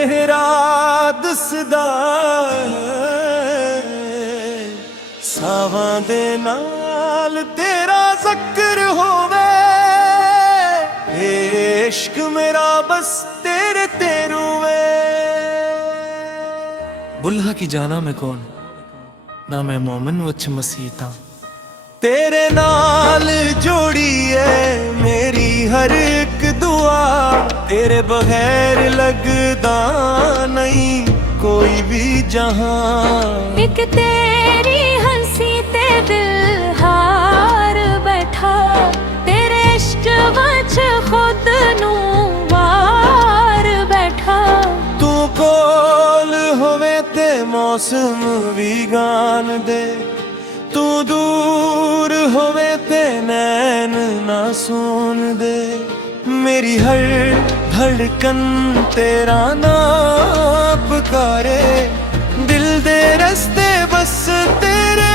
चेहरा दसदा सावां दे नाल तेरा ज़िक्र होवे। इश्क मेरा बस तेरे ते रोवे। बुल्हा की जाना मैं कौन, ना मैं मोमिन वच मसीता। तेरे नाल जोड़ी है मेरी हर एक दुआ। तेरे बगैर लगदा नहीं कोई भी जहां। एक तेरी हंसी ते दिल हार बैठा। तेरे इश्क वच खुद नू मार बैठा। तू कोल होवे ते मौसम भी गान दे। तू दूर होवे ते नैन ना सुन दे। मेरी हर धड़कन तेरा नाम पुकारे। दिल दे रस्ते बस तेरे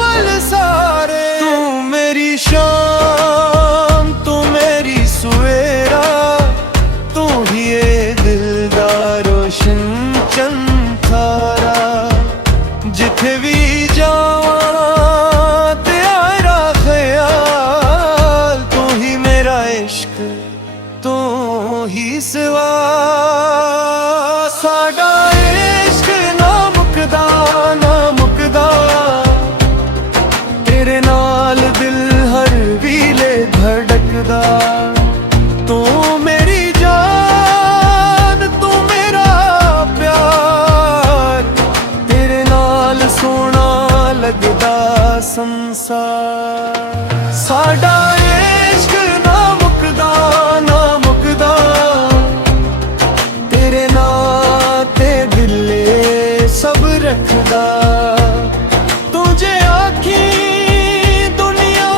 वल सारे। तू मेरी शाम तू मेरी सवेरा। तू ही ये दिल दा रोशन चंतारा। जिथे भी जावां सिवा साडा इश्क ना मुकदा ना मुकदा। तेरे नाल दिल हर वीले धड़कदा। तू मेरी जान तू मेरा प्यार। तेरे नाल सोना लगदा संसार। साडा इश्क ना मुकदा ना मुकदा। तेरे नाते दिले सब रखदा। तुझे आखी दुनिया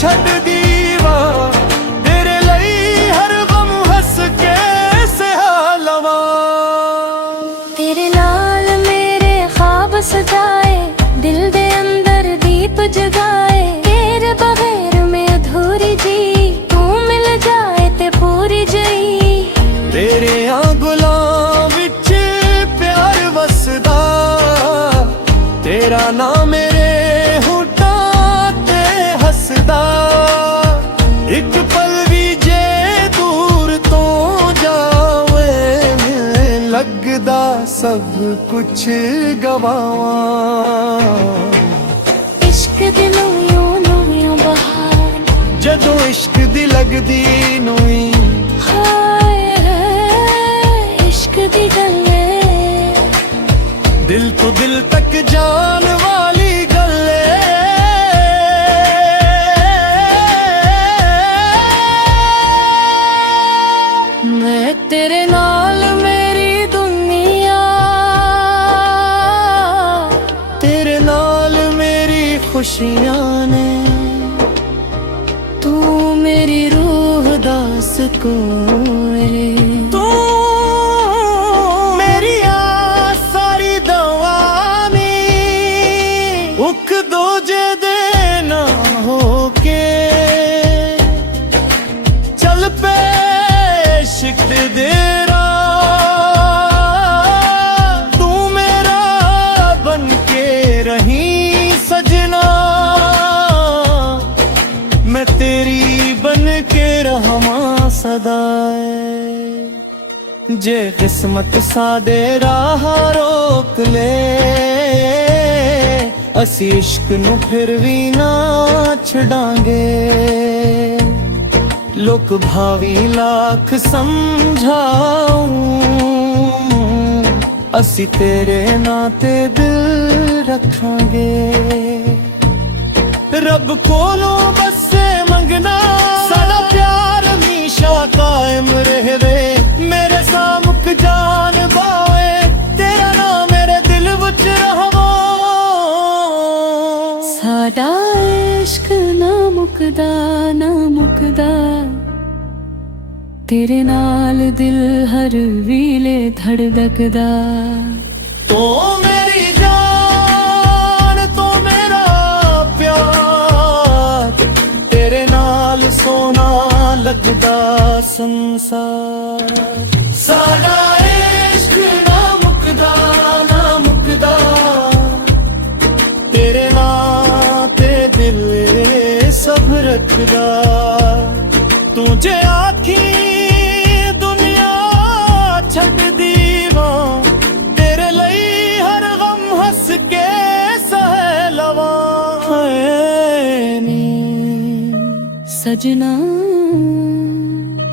छड़ दीवा। तेरे लई हर गम हंस के सहा लवा। तेरे नाल मेरे ख्वाब सजाए। दिल दे अंदर दीप जगाए। तेरे बगैर मैं अधूरी जी। तू मिल जाए ते पूरी जई। तेरे गुलाम विच प्यार वसदा। तेरा नाम मेरे होठां ते हसदा। एक पल भी जे दूर तो जावे लगदा सब कुछ गवावां। इश्क दी नूं नूं बहार। जदों इश्क दी लगदी नूई। दी गल्ले दिल तो दिल तक जान वाली गल्ले। मैं तेरे नाल मेरी दुनिया। तेरे नाल मेरी खुशियां ने। तू मेरी रूह दा सुकून है। तू दोजे दे ना होके चल पे इश्क दे राह। तू मेरा बन के रही सजना। मैं तेरी बन के रहवां सदाए। जे किस्मत साडे राह रोक ले। असी इश्क नू फिर भी ना छड़ांगे। लोक भावी लाख समझाऊं। असी तेरे नाते दिल रखांगे। रब कोलों बस मंगना साडा प्यार हमेशा कायम रहे। मेरे सामुक जान पावे। तेरा नाम मेरे दिल विच रहवा। साडा इश्क ना मुकदा ना मुकदा। तेरे नाल दिल हर वीले धड़कदा। तो मेरी जान तो मेरा प्यार। तेरे नाल सोना लगदा संसार। साडा ਰੱਖਦਾ ਤੂੰ ਜੇ ਆਖੀ ਦੁਨੀਆ ਛੱਡਦੀ ਵਾਂ ਤੇਰੇ ਲਈ ਹਰ ਗਮ ਹੱਸ ਕੇ ਸਹਿ ਲਵਾਂ ਏ ਨੀ ਸਜਣਾ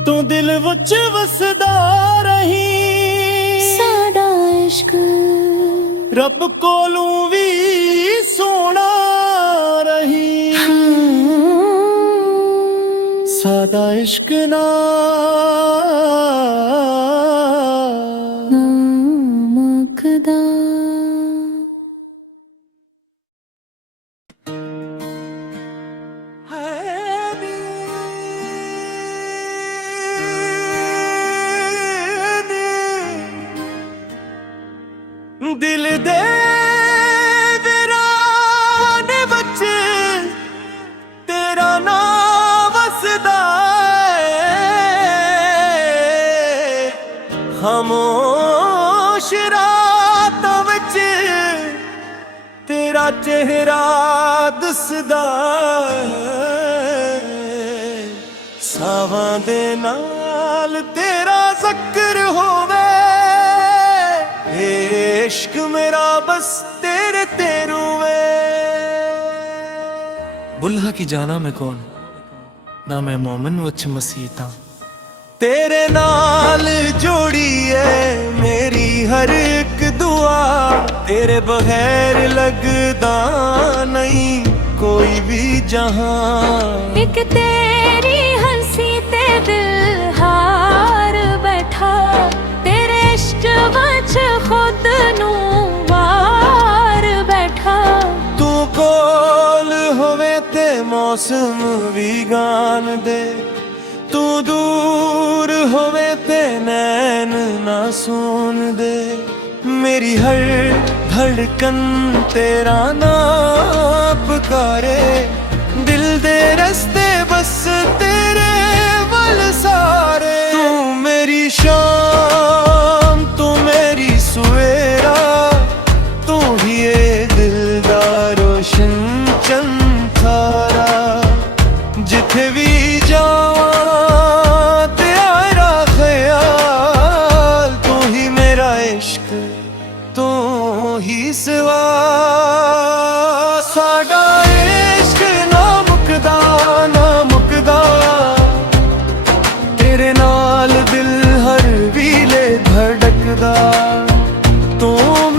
ਤੂੰ ਦਿਲ ਵਿੱਚ ਵਸਦਾ ਰਹੀਂ ਸਾਡਾ ਇਸ਼ਕ ਰੱਬ ਕੋਲੋਂ ਵੀ ਸੋਹਣਾ ਰਹੀ ਸਾਡਾ ਇਸ਼ਕ ਨਾ ਮੁੱਕਦਾ ਦਿਲ ਦੇ ਵੀਰਾਨੇ ਵਿੱਚ ਤੇਰਾ ਨਾਮ ਵਸਦਾ ਏ ਖਾਮੋਸ਼ ਰਾਤਾਂ ਵਿੱਚ ਤੇਰਾ ਚਿਹਰਾ ਦਿਸਦਾ ਏ ਸਾਵਾਂ ਦੇ ਨਾਲ ਤੇਰਾ ਜ਼ਿਕਰ ਹੋਵੇ इश्क मेरा बस तेरे तेरू वे बुल्हा की जाना मैं कौन ना मैं मोमिन वच मसीता तेरे नाल जोड़ी है मेरी हर एक दुआ तेरे बगैर लगदा नहीं कोई भी जहां एक तेरी हंसी ते दिल हार बैठा तेरे इश्क वच खुद नू वार बैठा तू कोल होवे ते मौसम भी गान दे तू दूर होवे ते नैन ना सुन दे मेरी हर धड़कन तेरा नाम पुकारे दिल दे रस्ते बस तेरे वल सारे तू मेरी शाम तू मेरी सवेरा तू ही ये दिल दा रोशन चंतारा जिथे भी जावां तेरा ख्याल तू ही मेरा इश्क तू ही सिवा साडा इश्क ना मुकदा तेरे नाल दिल हर वीले धड़कदा तू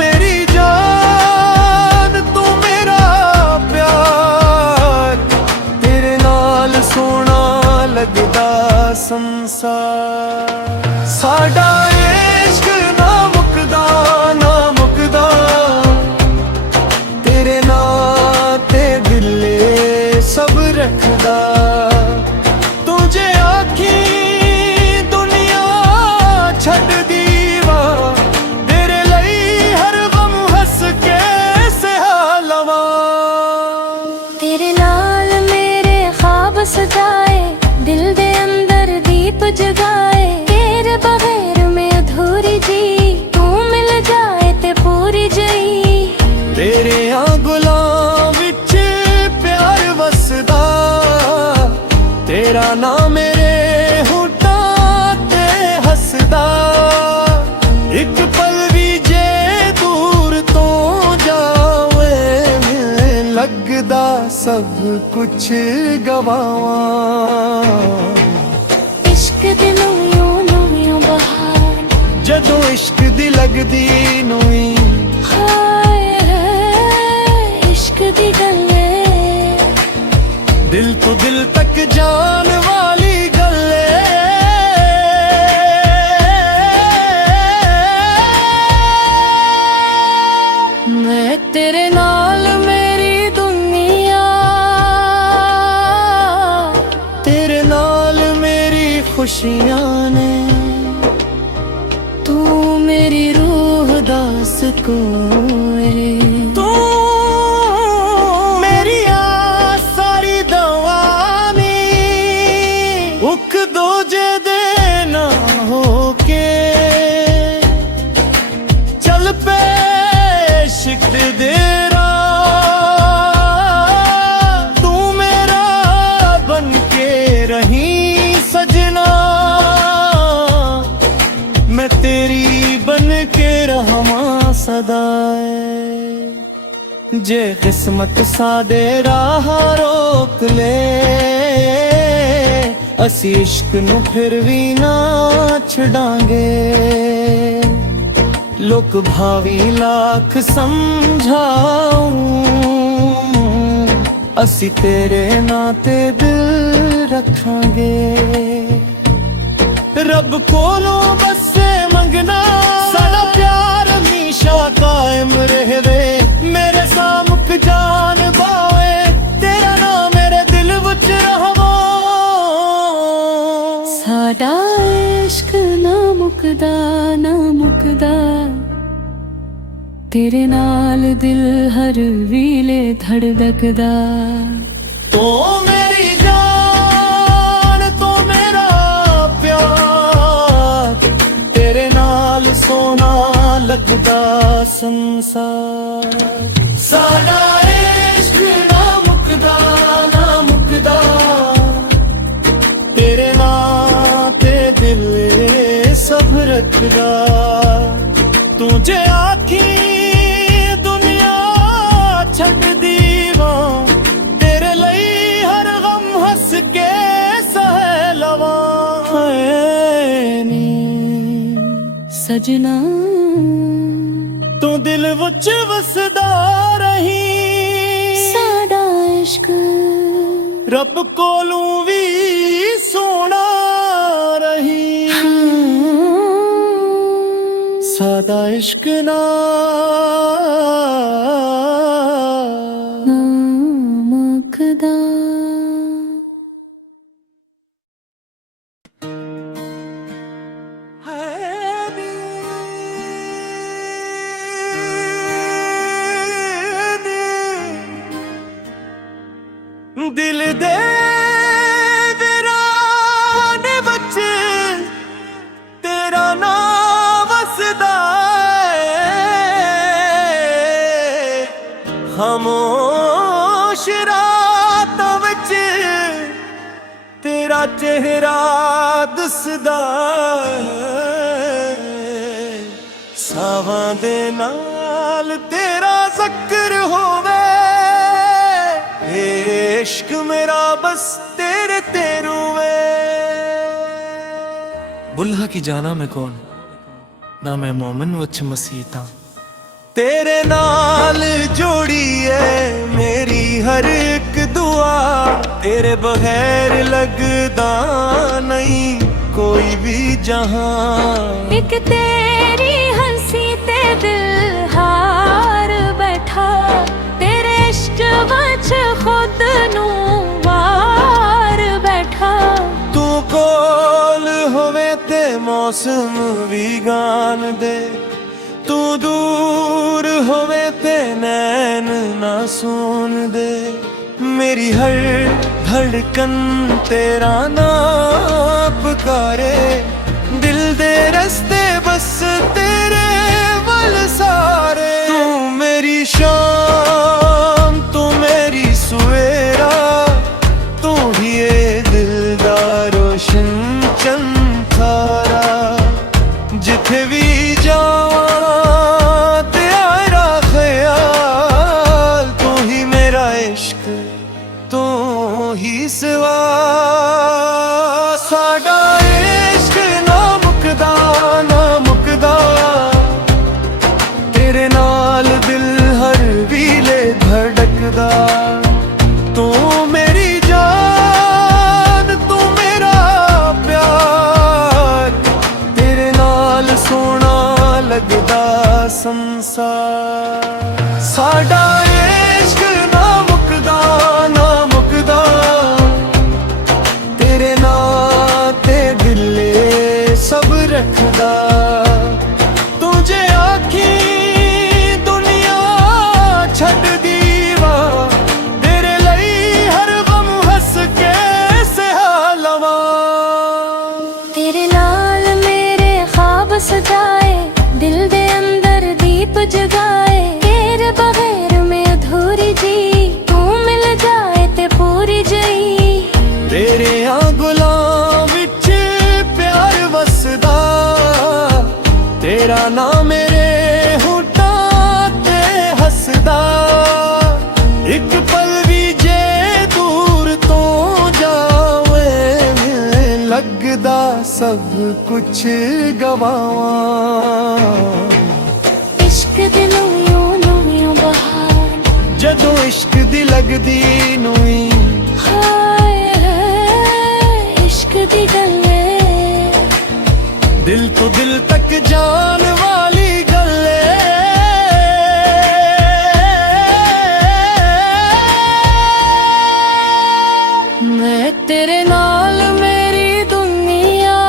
मेरी जान तू मेरा प्यार तेरे नाल सोना लगदा संसार साडा इश्क ना मुकदा तेरे नाल ते दिले सब रखदा तुझे आखी दुनिया छड्डदी वा तेरे ਲਈ हर गम हंस के सहा लवा तेरे नाल मेरे ख्वाब सजाए दिल दे अंदर दीप जगाए तेरे बगैर मैं अधूरी जी तू मिल जाए ते पूरी जई तेरे गुलाम विच प्यार वसदा तेरा नाम मेरे होठां ते हसदा एक पल भी जे दूर तो जावे लगदा सब कुछ गवावां इश्क दी नूं बहार जदों इश्क दी लगदी नूई हाय इश्क दी गल्ले दिल तो दिल तक जान वाली गल्ले मैं तेरे नाल मेरी दुनिया तेरे नाल मेरी खुशियां ने तू मेरी रूह दा सुकून है तू मेरी सारी दवा नी उख दो जे देना हो के चल पे इश्क दे राह तू मेरा बन ਰਹਾਵਾਂ ਸਦਾਏ। ਜੇ ਕਿਸਮਤ ਸਾਡੇ ਰਾਹ ਰੋਕ ਲੇ ਅਸੀਂ ਇਸ਼ਕ ਨੂੰ ਫਿਰ ਵੀ ਨਾ ਛੱਡਾਂਗੇ। ਲੋਕ ਭਾਵੀ ਲੱਖ ਸਮਝਾਉ ਅਸੀਂ ਤੇਰੇ ਨਾਂ ਤੇ ਦਿਲ ਰੱਖਾਂਗੇ। ਰੱਬ ਕੋਲੋਂ ਬਸੇ ਮੰਗਣਾ ਸਾਡਾ ਪਿਆਰ ਹਮੇਸ਼ਾ ਕਾਇਮ ਰਹੇ। ਮੇਰੇ ਸਾਮੁਖ ਜਾਨ ਬਾਵੇ ਤੇਰਾ ਨਾਮ ਮੇਰੇ ਦਿਲ ਵਿੱਚ ਰਹਵਾ। ਸਾਡਾ ਇਸ਼ਕ ਨਾ ਮੁੱਕਦਾ ਨਾ ਮੁੱਕਦਾ, ਤੇਰੇ ਨਾਲ ਦਿਲ ਹਰ ਵੇਲੇ ਧੜਕਦਾ। ਤੂੰ ਮੇਰੀ ਜਾਨ ਤੂੰ ਮੇਰਾ ਪਿਆਰ, ਤੇਰੇ ਨਾਲ ਸੋਹਣਾ ਲੱਗਦਾ ਸੰਸਾਰ। ਸਾਡਾ ਇਸ਼ਕ ਨਾ ਮੁੱਕਦਾ ਨਾ ਮੁੱਕਦਾ, ਤੇਰੇ ਨਾਂ ਤੇ ਦਿਲ ਸਭ ਰੱਖਦਾ। ਤੂੰ ਜੇ ਆਖੀ ਦੁਨੀਆ ਛੱਡ ਦੀਵਾਂ, ਤੇਰੇ ਲਈ ਹਰ ਗਮ ਹੱਸ ਕੇ ਸਹਿ ਲਵਾਂ। ਨੀ ਸਜਣਾ ਤੂੰ ਦਿਲ ਵਿੱਚ ਵਸਦਾ ਰਹੀਂ। ਸਾਡਾ ਇਸ਼ਕ ਰੱਬ ਕੋਲੋਂ ਵੀ ਸੋਹਣਾ ਰਹੀ। ਸਾਡਾ ਇਸ਼ਕ ਨਾ ਮੁੱਕਦਾ। ਦਿਲ ਦੇ ਵੀਰਾਨੇ ਵਿੱਚ ਤੇਰਾ ਨਾਮ ਵਸਦਾ ਏ। ਖਾਮੋਸ਼ ਰਾਤਾਂ ਵਿੱਚ ਤੇਰਾ ਚਿਹਰਾ ਦਿਸਦਾ ਏ। ਸਾਵਾਂ ਦੇ ਨਾਲ ਤੇਰਾ ਜ਼ਿਕਰ ਹੋਵੇ। इश्क मेरा बस तेरे ते रूवे। बुल्हा की जाना मैं कौन ना मैं मोमिन वच मसीता। तेरे नाल जोड़ी है मेरी हर एक दुआ। तेरे बगैर लगदा नहीं कोई भी जहां। एक तेरी हंसी ते दिल हार बैठा, तेरे इश्क वच खुद नू वार बैठा। तू कोल होवे ते मौसम भी गान दे, तू दूर होवे ते नैन ना सुन दे। मेरी हर धड़कन तेरा नाम पुकारे। दिल दे रस्ते बस तेरे वल सारे। तू मेरी शाम तू मेरी सवेरा, तू ही ये दिल दा रोशन चंतारा। जिथे भी जावां तेरा ख्याल, तू ही मेरा इश्क तू ही सिवा। साडा इश्क ना मुकदा ना मुकदा, तेरे नाल दिल हर वीले धड़कदा। तू मेरी जान तू मेरा प्यार, तेरे नाल सोहना लगदा संसार। साडा इश्क ना मुकदा ना मुकदा, तेरे नाल ते दिले सब रखदा। तुझे आखी दुनिया छड़ दीवा, तेरे ਲਈ हर गम हंस के सहा लवा। तेरे नाल मेरे ख्वाब सजाए, दिल दे अंदर दीप जगाए। तेरे बगैर मैं अधूरी जी, तू मिल जाए ते पूरी जई। तेरे गुलाम विच प्यार वसदा, तेरा नाम मेरे ਕੁਛ ਗਵਾਵਾਂ। इश्क दिलों यूं बहार, ਜਦੋਂ ਇਸ਼ਕ ਦੀ ਲੱਗਦੀ ਨੂਈ, हाय इश्क दी गल्ले, ਦਿਲ ਤੋਂ ਦਿਲ ਤੱਕ ਜਾਣ ਵਾਲੀ ਗੱਲੇ। मैं तेरे नाल मेरी दुनिया,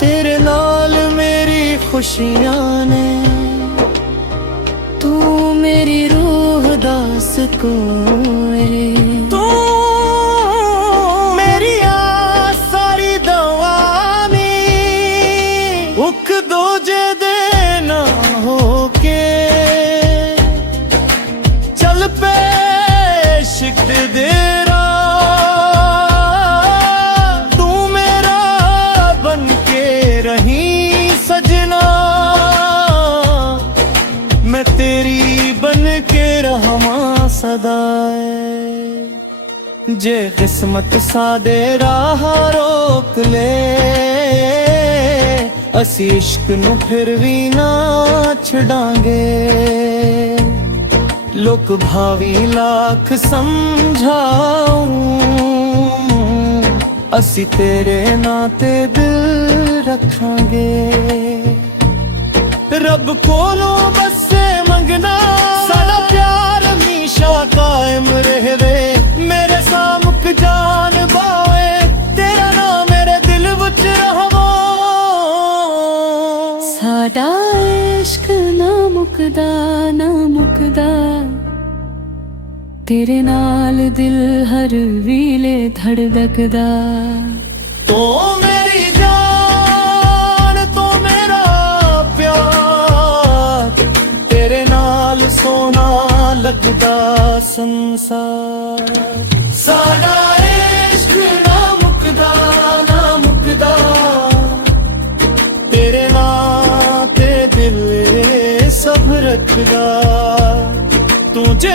ਤੇਰੇ ਨਾਲ ਮੇਰੀ ਖੁਸ਼ੀਆਂ ਨੇ, तू मेरी रूह दा सुकून है। ਤੂੰ ਮੇਰੀਆਂ ਸਾਰੀ ਦਵਾਨੀ, ਇੱਕ ਦੂਜੇ ਦੇ ਨਾ ਹੋ ਕੇ ਚੱਲ ਪਏ ਇਸ਼ਕ ਦੇ ਰਾਹ। ਤੂੰ ਮੇਰਾ ਬਨ ਕੇ ਰਹੀਂ ਸਜਣਾ, मैं तेरी बन के रहां सदा। जे किस्मत साडे राह रोक ले, असी इश्क नू फिर भी ना छड़ांगे। लोक भावी लाख समझाऊं, असी तेरे नाते दिल रखांगे। रब कोलों बसे मंगना, साडा प्यार हमेशा कायम रहे। मेरे सामुक जान बावे, तेरा नाम मेरे दिल विच रहवा। साडा इश्क ना मुकदा ना मुकदा, तेरे नाल दिल हर वीले धड़कदा। तो मेरी जान तो मेरा प्यार, तेरे नाल सोना लगदा संसार। साडा इश्क ना मुकदा ना मुकदा, तेरे नाल ते दिल सब रखदा। तू जे